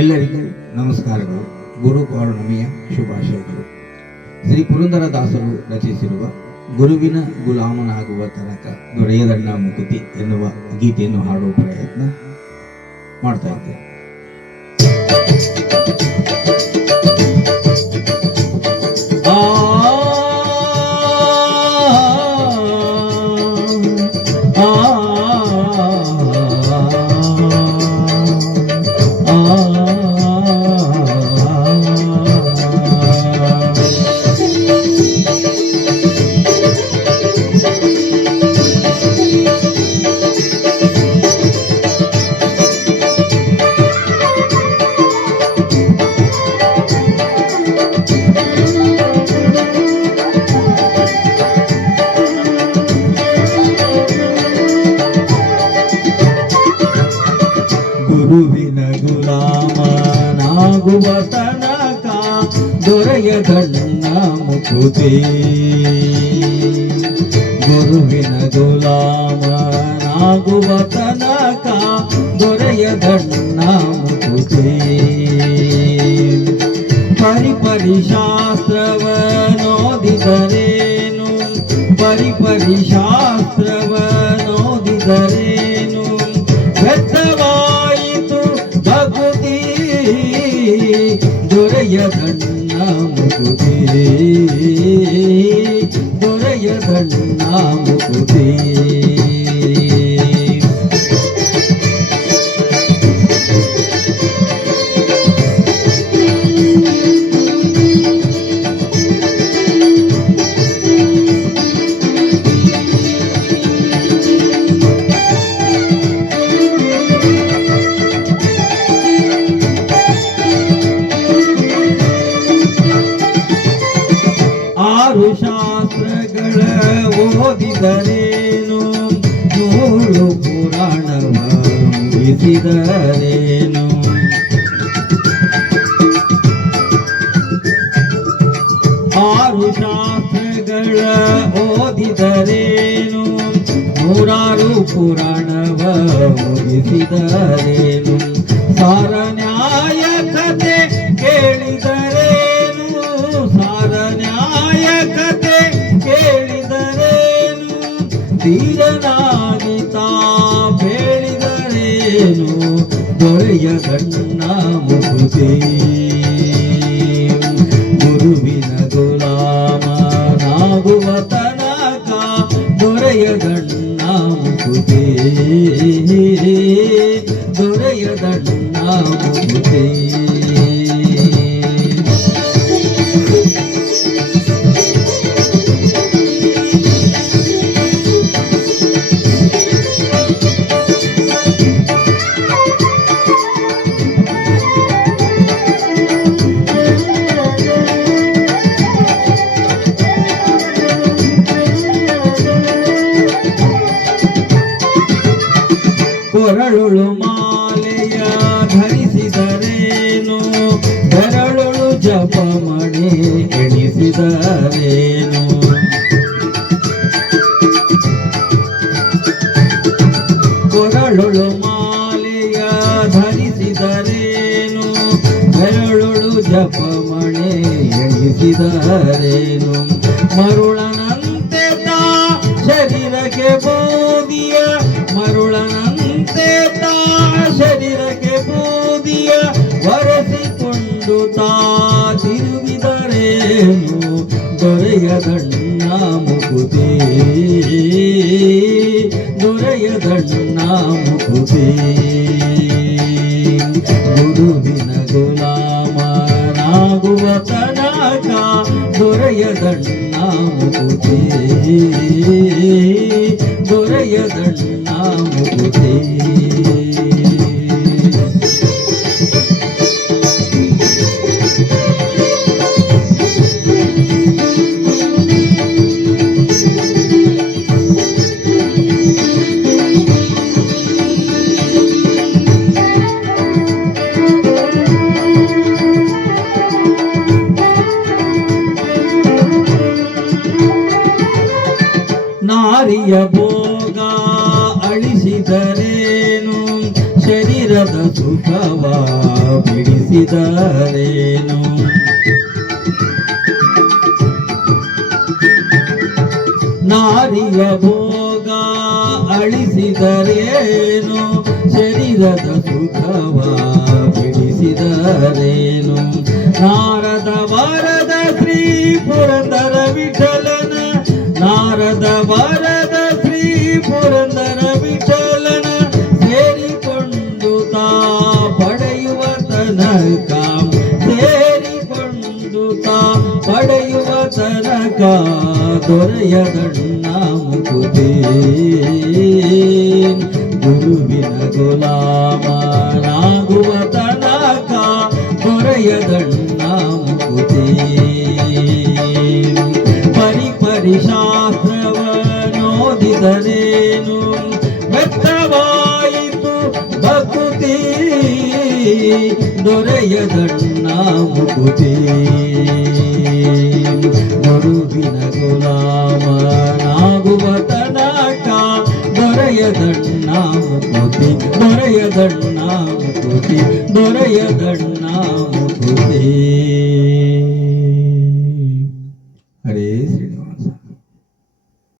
ಎಲ್ಲರಿಗೂ ನಮಸ್ಕಾರಗಳು. ಗುರು ಪೌರ್ಣಮಿಯ ಶುಭಾಶಯಗಳು. ಶ್ರೀ ಪುರಂದರದಾಸರು ರಚಿಸಿರುವ ಗುರುವಿನ ಗುಲಾಮನಾಗುವ ತನಕ ದೊರೆಯದಣ್ಣ ಮುಕುತಿ ಎನ್ನುವ ಗೀತೆಯನ್ನು ಹಾಡುವ ಪ್ರಯತ್ನ ಮಾಡ್ತಾ ಇದ್ದೆ. ಗುರುವಿನ ಗುಲಾಮನಾಗುವ ತನಕ ದೊರೆಯದಣ್ಣ ಮುಕುತಿ. ಗುರುವಿನ ಗುಲಾಮನಾಗುವ ತನಕ ದೊರೆಯದಣ್ಣ ಮುಕುತಿ. ಪರಿಪರಿಶಾಸ್ತ್ರವನೋದಿದರೇನು, ಪರಿಪರಿಶಾಸ್ತ್ರವನೋದಿದರೇನು ವ್ಯರ್ಥವಾಯಿತು ಭಕ್ತಿ. ದೊರೆಯದಣ್ಣ ಮುಕುತಿ, ದೊರೆಯದಣ್ಣ ಮುಕುತಿ. ಆರು ಶಾಸ್ತ್ರಗಳ ಓದಿದರೇನು, ನೂರು ಪುರಾಣವ ಮುಗಿಸಿದರೇನು. ಆರು ಶಾಸ್ತ್ರಗಳ ಓದಿದರೇನು, ನೂರಾರು ಪುರಾಣವ ಮುಗಿಸಿದರೇನು. ಸಾರ ನ್ಯಾಯ ಕತೆ ಕೇಳಿದರೇನು, ಸಾರ ನ್ಯಾಯ ಕತೆ ಕೇಳಿದರೇನು. ತೀರನಾಗಿತಾ ಬೇಳಿದರೇನು, ದೊರೆಯದಣ್ಣ ಮುಕುತಿ. ಗುರುವಿನ ಗುಲಾಮನಾಗುವ ತನಕ ದೊರೆಯದಣ್ಣ ಮುಕುತಿ, ದೊರೆಯದಣ್ಣ ಮುಕುತಿ. ಕೊರಳುಳು ಮಾಲೆಯ ಧರಿಸಿದರೇನು, ಬೆರಳುಳು ಜಪಮಣಿ ಎಣಿಸಿದರೇನು. ಕೊರಳುಳು ಮಾಲೆಯ ಧರಿಸಿದರೇನು, ಬೆರಳುಳು ಜಪಮಣಿ ಎಣಿಸಿದರೇನು. ಮರುಳನಂತೆ ತಾ ಶರೀರಕ್ಕೆ ಬೋದಿಯ, ಮರುಳನಂತೆ ತಾ ಶರೀರಕ್ಕೆ ಬೂದಿಯ ಒರೆಸಿಕೊಂಡು ತಾ ತಿರುಗಿದರೇನು, ದೊರೆಯದಣ್ಣ ಮುಕುತಿ, ದೊರೆಯದಣ್ಣ ಮುಕುತಿ. ಗುರುವಿನ ಗುಲಾಮನಾಗುವ ತನಕ ದೊರೆಯದಣ್ಣ ಮುಕುತಿ, ದೊರೆಯದಣ್ಣ ಮುಕುತಿ. ನಾರಿಯ ಭೋಗ ಅಳಿಸಿದರೇನು, ಶರೀರ ಶರೀರದ ಸುಖವ ಬಿಡಿಸಿದರೇನು ನಾರಿಯ ಭೋಗ ಅಳಿಸಿದರೇನು ಶರೀರದ ಸುಖವ ಬಿಡಿಸಿದರೇನು ನಾರದ ವರದ ಶ್ರೀ ಪುರಂದರ ವಿಠಲನ ನಾರದ ವರದ ಶ್ರೀ ಪುರಂದರ ವಿಠಲನ ಸೇರಿಕೊಂಡು ತಾ ಪಡೆಯುವ ತನಕ ಸೇರಿಕೊಂಡು ತಾ ಪಡೆಯುವ ತನಕ ದೊರೆಯದಣ್ಣ ಮುಕುತಿ ಗುರುವಿನ ಗುಲಾಮನಾಗುವ ತನಕ ದೊರೆಯದಣ್ಣ ಮುಕುತಿ ಪರಿಶಾಸ್ತ್ರವನ್ನೋದಿದರೇನು ವ್ಯಕ್ತವಾಯಿತು ಭಕುತಿ ದೊರೆಯದಣ್ಣ ಮುಕುತಿ ಗುರುವಿನ ಗುಲಾಮನಾಗುವ ತನಕ ದೊರೆಯದಣ್ಣ ಮುಕುತಿ ದೊರೆಯದಣ್ಣ ಮುಕುತಿ ದೊರೆಯದಣ್ಣ ಮುಕುತಿ